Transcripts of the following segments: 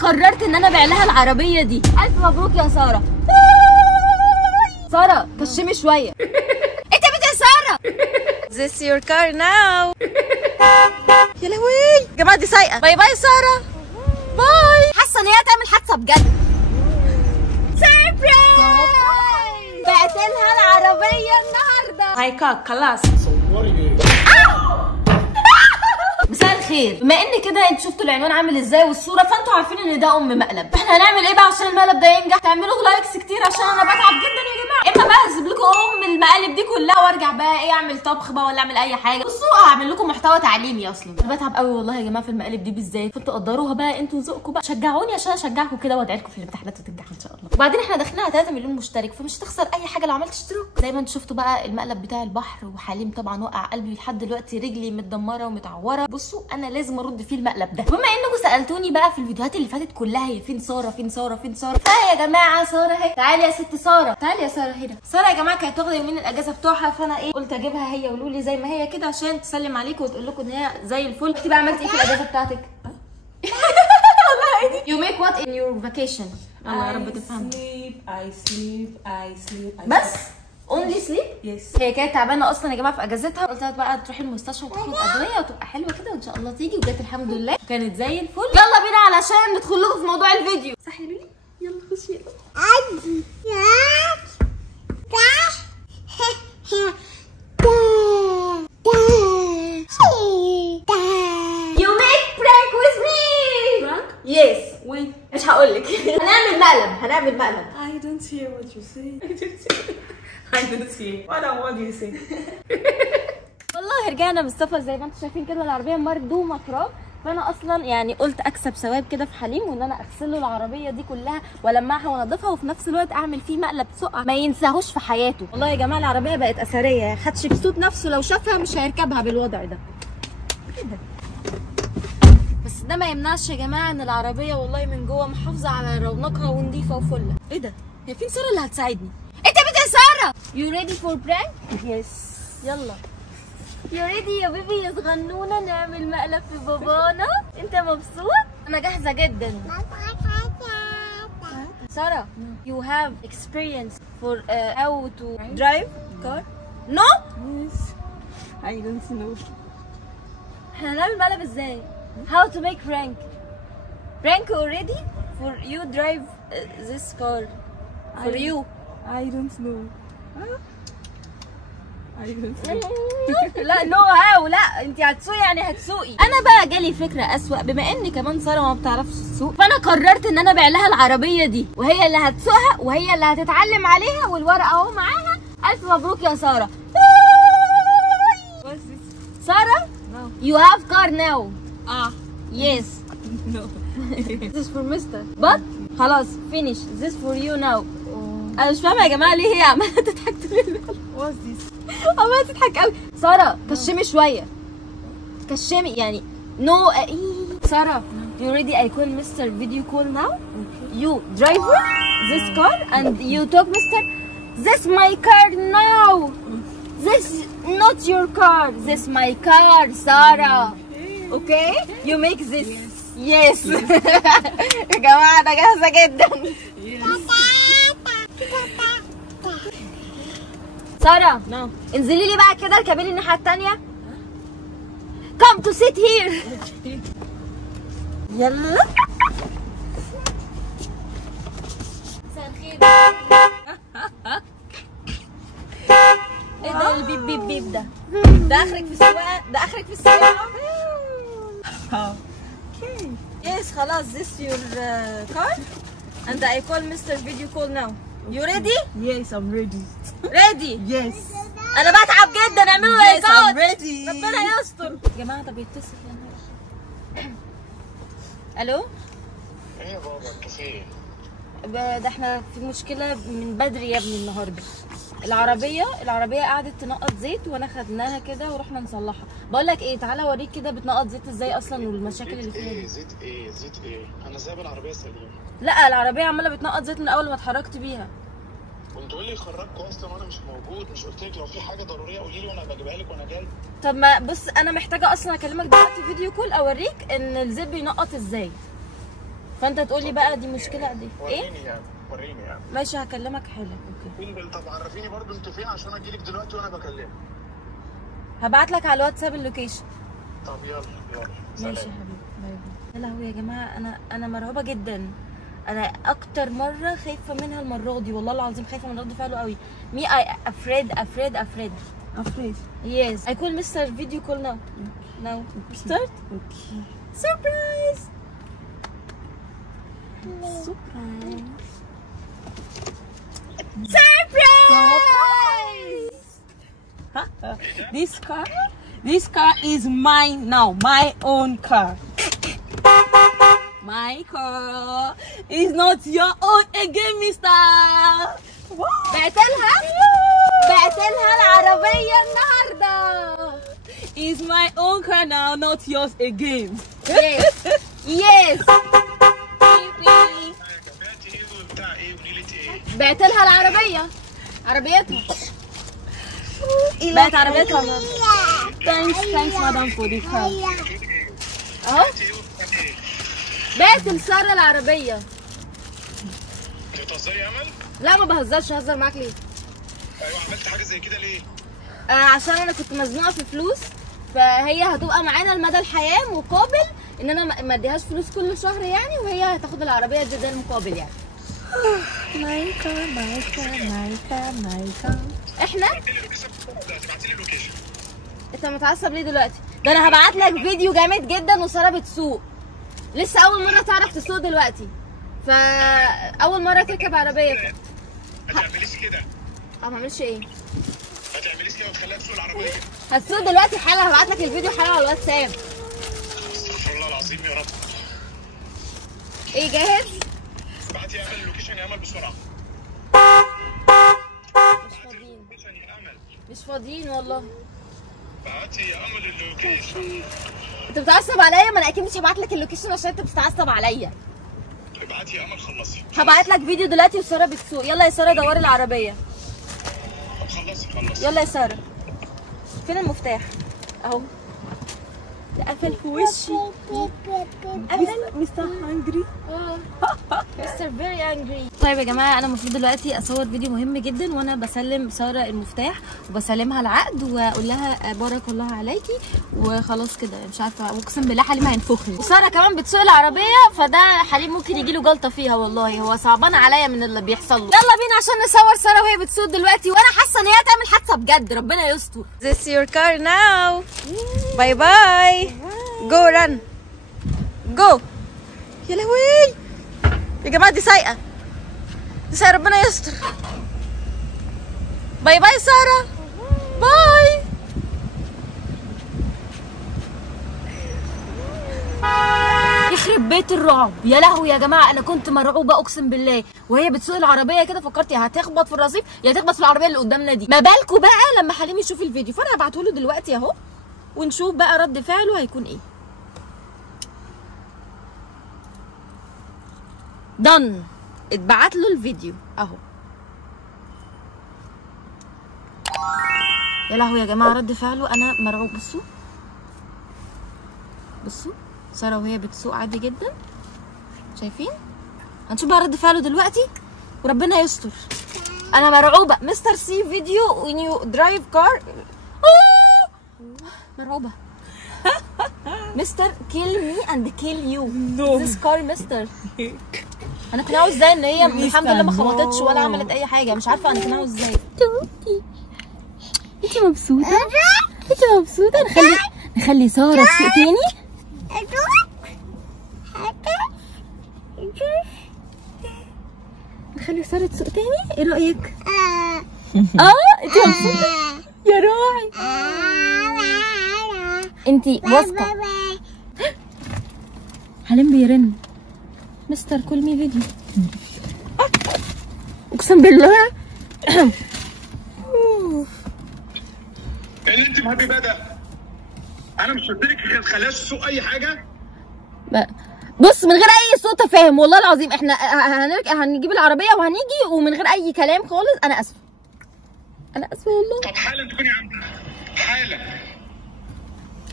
قررت ان انا ابيع لها العربيه دي. الف مبروك يا ساره. ساره كشمي شويه. انت بنت يا ساره. This your car now. يا لهوي يا جماعه دي سايقه. باي باي ساره. باي. حاسه ان هي هتعمل حادثه بجد. سربرايز. بعت لها العربيه النهارده. هايكاك خلاص. مساء الخير. بما ان كده انتوا شفتوا العنوان عامل ازاي والصوره، فانتوا عارفين ان ده مقلب. احنا هنعمل ايه بقى عشان المقلب ده ينجح؟ تعملوا لايكس كتير عشان انا بتعب جدا يا جماعه. اما بقى هسيب لكم المقالب دي كلها وارجع بقى ايه اعمل طبخ بقى ولا اعمل اي حاجه. بصوا هعمل لكم محتوى تعليمي. اصلا انا بتعب قوي والله يا جماعه في المقالب دي بالذات، فانتوا قدروها بقى انتوا ذوقكم بقى. شجعوني عشان اشجعكم كده وادعي لكم في الامتحانات تنجح ان شاء الله. وبعدين احنا داخلين على 3 مليون مشترك، فمش هتخسر اي حاجه لو عملت اشتراك. زي ما انتوا شفتوا بقى المقلب بتاع البحر، وحليم طبعا وقع قلبي لحد دلوقتي، رجلي متدمره ومتعوره. بصوا انا لازم ارد فيه المقلب ده. بما انكم سالتوني بقى في الفيديوهات اللي فاتت كلها هي فين ساره فين ساره فين ساره، فيا جماعه ساره اهي. تعالي يا ست ساره، تعالي يا ساره هنا. ساره يا جماعه كانت واخده يومين الاجازه بتوعها، فانا ايه قلت اجيبها هي ولولي زي ما هي كده عشان تسلم عليكم وتقول لكم ان هي زي الفل. انت بقى عملتي ايه في الاجازه بتاعتك؟ والله you make what in your vacation؟ الله يا رب تفهم. I sleep. بس only sleep؟ Yes. هي كانت تعبانه اصلا يا جماعه في اجازتها، قلت لها بقى تروحي المستشفى وتاخد ادويه وتبقى حلوه كده وان شاء الله تيجي، وجت الحمد لله كانت زي الفل. يلا بينا علشان ندخل لكم في موضوع الفيديو. صح يا لولي؟ يلا خشي يلا. You make prank with me. Prank? Yes. Wait. مش هقولك. هنعمل مقلب. I don't hear what you say. I don't hear. What do you say? والله رجعنا من السفر زي ما انتم شايفين كده، العربيه مردومه تراب، فانا اصلا يعني قلت اكسب ثواب كده في حليم، وان انا اغسل له العربيه دي كلها والمعها وانضفها، وفي نفس الوقت اعمل فيه مقلب سقع ما ينساهوش في حياته. والله يا جماعه العربيه بقت اثريه، حتشبسوت نفسه لو شافها مش هيركبها بالوضع ده. بس ده ما يمنعش يا جماعه ان العربيه والله من جوه محافظه على رونقها ونضيفه وفله. ايه ده؟ هي فين ساره اللي هتساعدني؟ انت بنت يا ساره. You ready for prank؟ Yes. يلا. You ready يا بيبي يا صغنونه نعمل مقلب في بابانا؟ انت مبسوط؟ انا جاهزه جدا. ساره you have experience for how to drive car؟ No؟ Yes. I don't know. احنا هنعمل مقلب ازاي؟ How to make prank؟ Prank already for you drive this car for you. I don't know. I don't know. لا نو هاو، لا انت هتسوقي يعني هتسوقي. انا بقى جالي فكره اسوأ، بما ان كمان ساره ما بتعرفش تسوق، فانا قررت ان انا ابيع لها العربيه دي وهي اللي هتسوقها وهي اللي هتتعلم عليها، والورقه اهو معاها. الف مبروك يا ساره. What's this? ساره No. you have car now. Yes. No. This is for Mister. But خلاص finish. This for you now. انا مش فاهمه يا جماعه ليه هي عماله تضحك طول الوقت. What's this? عماله تضحك قوي. ساره كشمي شويه، كشمي يعني نو. ساره you ready? I call Mr. video call now. You driver this car and you talk Mr. This my car now. This not your car. This my car ساره. Okay? You make this. Yes. يا جماعه انا جاهزه جدا. ساره انزلي لي بقى كده، اركبي لي الناحيه الثانيه. Come to sit here. يلا. مساء الخير. ايه ده البيب بيب بيب ده؟ ده اخرك في السواقه؟ ده اخرك في السواقه؟ Okay. Yes خلاص this your car and I call Mr. video call now. You ready? Yes, I'm ready. Ready. Yes. انا بتعب جدا، اعملوا Yes, لايكات. I'm ready. ربنا يستر. يا جماعه طب يتصل يا الو. ايه يا بابا الكافيه؟ ده احنا في مشكله من بدري يا ابني النهارده. العربيه قعدت تنقط زيت وانا خدناها كده ورحنا نصلحها. بقول لك ايه، تعالى اوريك كده بتنقط زيت ازاي اصلا والمشاكل اللي فيها دي. زيت ايه؟ انا سايب العربيه سليمه. لا العربيه عماله بتنقط زيت من اول ما اتحركت بيها. وانتوا اللي خرجكوا اصلا وانا مش موجود، مش قلت لك لو في حاجه ضروريه قولي لي وانا بجيبها لك وانا جاي. طب ما بص انا محتاجه اصلا اكلمك دلوقتي فيديو كول اوريك ان الزيت بينقط ازاي. فانت تقول لي بقى دي مشكله قد ايه؟ وريني يعني وريني يعني. ماشي هكلمك حالا. اوكي طب عرفيني برضو انت فين عشان اجيلك دلوقتي وانا بكلمك. هبعت لك على الواتساب اللوكيشن. طب يلا ماشي يا حبيبي. باي باي. يا لهوي يا جماعه انا مرعوبه جدا. انا اكتر مره خايفه منها المره دي والله العظيم، خايفه من رد فعله قوي. مي اي افريد. Yes. I call Mr. Video call now. Now. Start. Okay. Surprise. This car is mine now, my own car. My car is not your own again, mister. بعتلها العربية النهاردة. Is my own car now, not yours again. Yes. بعتلها العربية، عربيتها. بعت عربيتها. Thanks madam for the car. اهو بعت لسارة العربية. انت بتهزري يا امل؟ لا ما بهزرش، هزر معاك ليه؟ ايوه عملت حاجه زي كده ليه؟ عشان انا كنت مزنوقه في فلوس، فهي هتبقى معانا لمدى الحياه مقابل ان انا ما اديهاش فلوس كل شهر يعني، وهي هتاخد العربيه دي ده المقابل يعني. مايكا احنا هتبعتي لي اللوكيشن. انت متعصب ليه دلوقتي؟ ده انا هبعت لك فيديو جامد جدا وساره بتسوق. لسه اول مره تعرف تسوق دلوقتي، فاول مره تركب عربيه. ما تعمليش كده. ما اعملش ايه؟ ما تعمليش كده وتخليها تسوق العربيه. هتسوق دلوقتي حالا، هبعت لك الفيديو حالا على الواتساب. استغفر الله العظيم يا رب. ايه جاهز؟ ابعتي يا امل اللوكيشن يا امل بسرعه. مش فاضيين والله. بعتي يا امل اللوكيشن. انت بتعصب عليا؟ ما انا اكيد مش هبعت لك اللوكيشن عشان انت بتتعصب عليا. ابعتي يا امل خلصي. هبعت لك فيديو دلوقتي وساره بتسوق. يلا يا ساره دوري العربيه. طب خلصي. يلا يا ساره. فين المفتاح؟ اهو. قفل في وشي. مستر هانجري. مستر فيري انجري. طيب يا جماعه انا المفروض دلوقتي اصور فيديو مهم جدا، وانا بسلم ساره المفتاح وبسلمها العقد واقول لها بارك الله عليكي وخلاص كده. مش عارفه اقسم بالله حليم هينفخني. وساره كمان بتسوق العربيه، فده حليم ممكن يجي له جلطه فيها والله. هو صعبان عليا من اللي بيحصل له. يلا بينا عشان نصور ساره وهي بتسوق دلوقتي، وانا حاسه ان هي هتعمل حادثه بجد، ربنا يستر. This your car now. Bye bye. Go run. Go. يا لهوي يا جماعه دي سايقه، ربنا يستر. باي باي ساره. باي. يخرب بيت الرعب. يا لهوي يا جماعه انا كنت مرعوبه اقسم بالله وهي بتسوق العربيه كده. فكرت يا هتخبط في الرصيف يا هتخبط في العربيه اللي قدامنا دي. ما بالكوا بقى لما حليم يشوف الفيديو. فانا هبعته له دلوقتي اهو ونشوف بقى رد فعله هيكون ايه. دن اتبعت له الفيديو اهو. يا لهوي يا جماعه رد فعله انا مرعوب. بصوا ساره وهي بتسوق عادي جدا، شايفين؟ هنشوف بقى رد فعله دلوقتي وربنا يستر. انا مرعوبه. مستر سي فيديو when you drive car. مرعوبه. مستر kill me and kill you. this car مستر. انا اقنعه ازاي ان هي الحمد لله ما خبطتش ولا عملت اي حاجه؟ مش عارفه انا اقنعه ازاي. انت مبسوطه؟ نخلي ساره تسوق تاني. نخلي ساره تسوق تاني، ايه رايك؟ انت مبسوطه يا روحي؟ انت واثقه؟ حليم بيرن. مستر كول مي فيديو. اقسم بالله. ايه اللي انت مهببه ده؟ انا مش قلت لك خليهاش تسوق اي حاجه؟ بص من غير اي سوء تفاهم والله العظيم احنا هنجيب العربيه وهنيجي ومن غير اي كلام خالص. انا اسفه والله. طب حالا تكوني عامله حالا.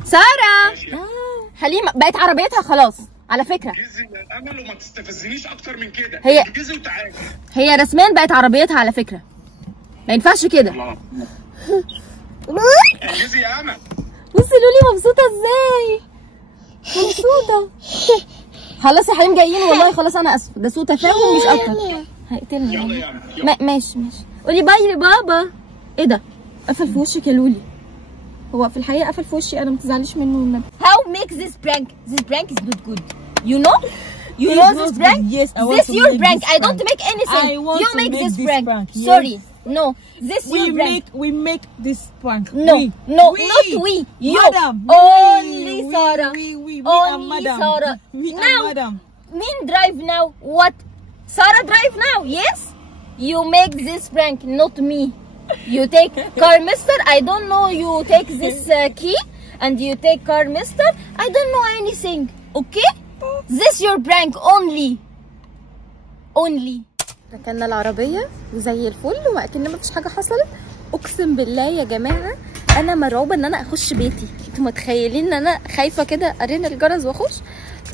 ساره حليمه بقت عربيتها خلاص. على فكره. انجزي يا امل وما تستفزنيش اكتر من كده. هي انجزي وتعالي. هي رسميا بقت عربيتها على فكره، ما ينفعش كده. انجزي يا امل. بصي لولي مبسوطه ازاي، مبسوطه. خلاص يا حبيبي جايين والله، خلاص انا اسفه، ده سوء تفاهم مش اكتر. هيقتلني. يلا يا امل. ماشي قولي باي لبابا. ايه ده؟ قفل في وشك يا لولي. هو في الحقيقه قفل في وشي انا، ما تزعليش منه والنبي. How make this prank? This prank is not good. You know? You know this prank? Yes, I want this to your make prank. this I don't make anything. I want you to make this this prank. yes. Sorry. No. This your prank. We make this prank. No. No, we. not we. You. Madam. Only Sarah. We and Only madam. Sarah. We Now. and madam. Mean drive now. What? Sarah drive now. Yes? You make this prank, not me. You take car mister. I don't know you take this key and you take car mister. I don't know anything. Okay? This your prank only. Only. ركننا العربية وزي الفل وأكن مفيش حاجة حصلت. أقسم بالله يا جماعة أنا مرعوبة إن أنا أخش بيتي. أنتوا متخيلين إن أنا خايفة كده أرن الجرس وأخش؟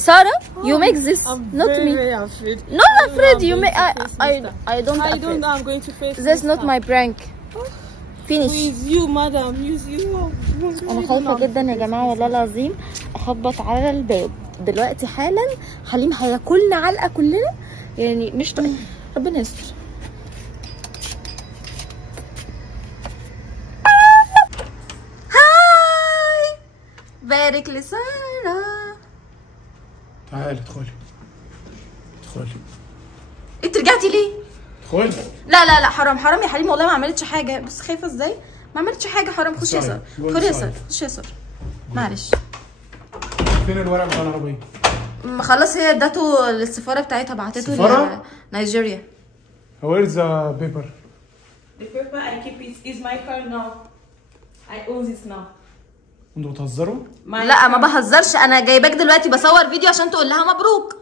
Sarah, you make this, not me. I'm very afraid. Not afraid. You make. I don't. I don't know. I'm going to face This not my prank. Finish. With you, madam. With you. أنا خايفة جدا يا جماعة والله العظيم. أخبط على الباب دلوقتي حالا. حليم هياكلنا علقة كلنا. يعني مش طيب. ربنا يستر. هاي. بارك لسارة. تعالي ادخلي. انت رجعتي ليه؟ ادخلي. لا حرام يا حليم والله ما عملتش حاجه. بس خايفه ازاي؟ ما عملتش حاجه. حرام. خش يسار. خش يسار. معلش. فين الورق بتاع العربيه؟ خلاص هي ادته للسفاره بتاعتها، بعتته لنيجيريا. Where is the paper? The paper I keep is my car now. I own this now. انتوا بتهزروا؟ لا ما بهزرش، انا جايباك دلوقتي بصور فيديو عشان تقول لها مبروك.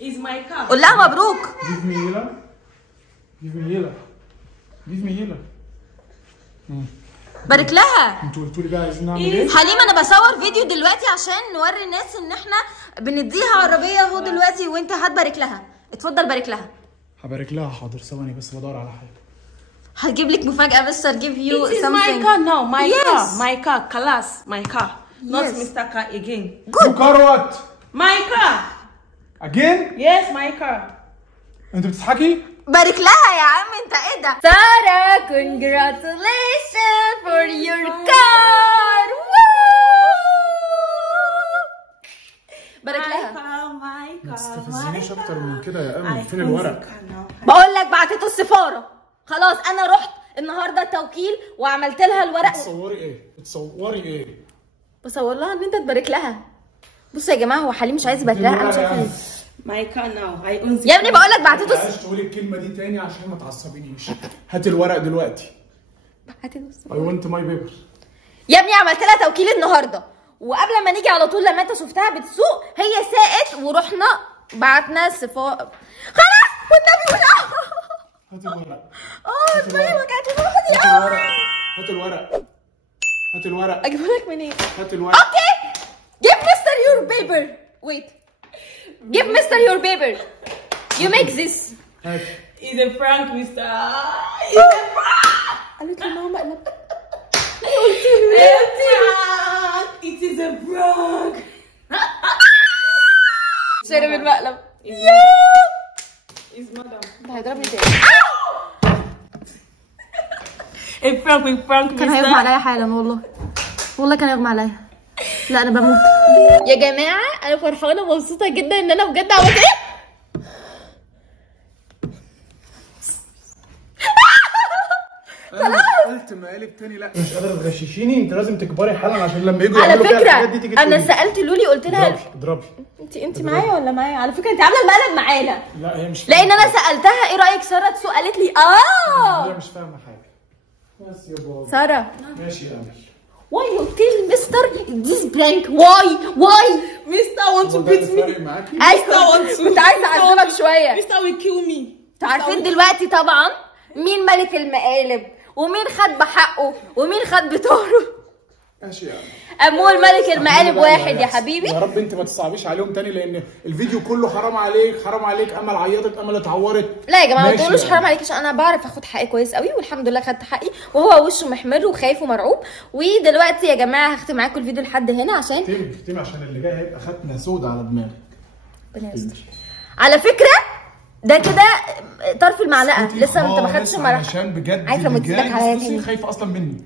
Is my car. قول لها مبروك. Give me هيلا. بارك لها. انتوا قلتوا لي بقى عايزين نعمل ايه؟ حليم انا بصور فيديو دلوقتي عشان نوري الناس ان احنا بنديها عربيه اهو دلوقتي، وانت هتبارك لها. اتفضل بارك لها. هبارك لها حاضر، ثواني بس بدور على حاجه. هجيب لك مفاجاه بس. give you It is something. my car now. Yes. My car. Class. My car. Not Yes. Mr. Car again. Your car what? My car. Again? Yes, my car. انت بتضحكي؟ بارك لها يا عم. انت ايه ده؟ سارة congratulations for your car. بارك لها. ما تستفزنيش اكتر من كده يا امل. فين الورق؟ بقول لك بعتته السفاره. خلاص انا رحت النهارده توكيل وعملت لها الورق. بتصوري ايه؟ بصور لها ان انت تبارك لها. بصوا يا جماعه هو حليم مش عايز يبارك لها. انا مش عارفه ليه. My car now. I own this. يا ابني بقول لك بعتته عايز تقولي الكلمه دي تاني عشان ما تعصبينيش. هات الورق دلوقتي. I want my paper. يا ابني عملت لها توكيل النهارده، وقبل ما نيجي على طول لما انت شفتها بتسوق هي ساقت ورحنا بعتنا السفاره. خلاص والنبي ولا. هات الورق. ازاي ما كانتش هات الورق. اجيبه لك منين؟ هات الورق. اوكي. Give Mr. your paper. Wait. Give Mr. your paper. You make this. هات. It's a prank, Mr. It's a prank. قالت لي ماما قلب. It is a prank. شارب المقلب. It's madam. ده هيضربني تاني. A prank. كان هيغمى عليا حالا والله كان هيغمى عليا. لا انا بموت يا جماعه. انا فرحانه ومبسوطه جدا ان انا بجد عملت ايه. خلاص قلت مقالب تاني. لا مش قادره تغششيني. انت لازم تكبري حالا عشان لما يجوا على يعملوا فيها الحاجات دي فكره تيجي انا تقولي. سالت لولي قلت لها اضربي. انت معايا ولا معايا؟ على فكره انت عامله المقلب معانا. لا هي مش لان انا سالتها ايه رايك ساره تسوق، قالت لي هي مش فاهمه حاجه. بس يا بابا. ساره ماشي يا امل. why you tell Mr. this prank why Mr. want to beat me. ايوه كنت عايزه اعذبك شويه. Mr. will kill me. انتوا عارفين دلوقتي طبعا مين ملك المقالب ومين خد بحقه ومين خد بطاره. ماشي يعني. امول ملك المقالب واحد يا حبيبي. يا رب انت ما تصعبيش عليهم تاني، لان الفيديو كله حرام عليك حرام عليك. امل عيطت، امل اتعورت. لا يا جماعه ما تقولوش يعني. حرام عليك، عشان انا بعرف اخد حقي كويس قوي، والحمد لله خدت حقي، وهو وشه محمر وخايف ومرعوب. ودلوقتي يا جماعه هختم معاكم الفيديو لحد هنا عشان اختمي عشان اللي جاي هيبقى ختمه سودا على دماغك. ربنا يستر. على فكره ده كده طرف المعلقه لسه انت ما خدتش مراحل. عشان بجد عارفه لما تديك عليا بصي خايفه اصلا مني.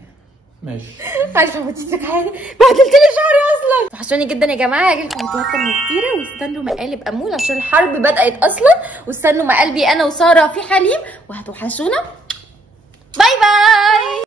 ماشي. عارفه لما تديك عليا بهدلت لي شعري اصلا. وحشوني جدا يا جماعه، هاجي لكم فيديوهات تانيه كتيره، واستنوا مقالب امول عشان الحرب بدات اصلا، واستنوا مقالبي انا وساره في حليم، وهتوحشونا. باي باي.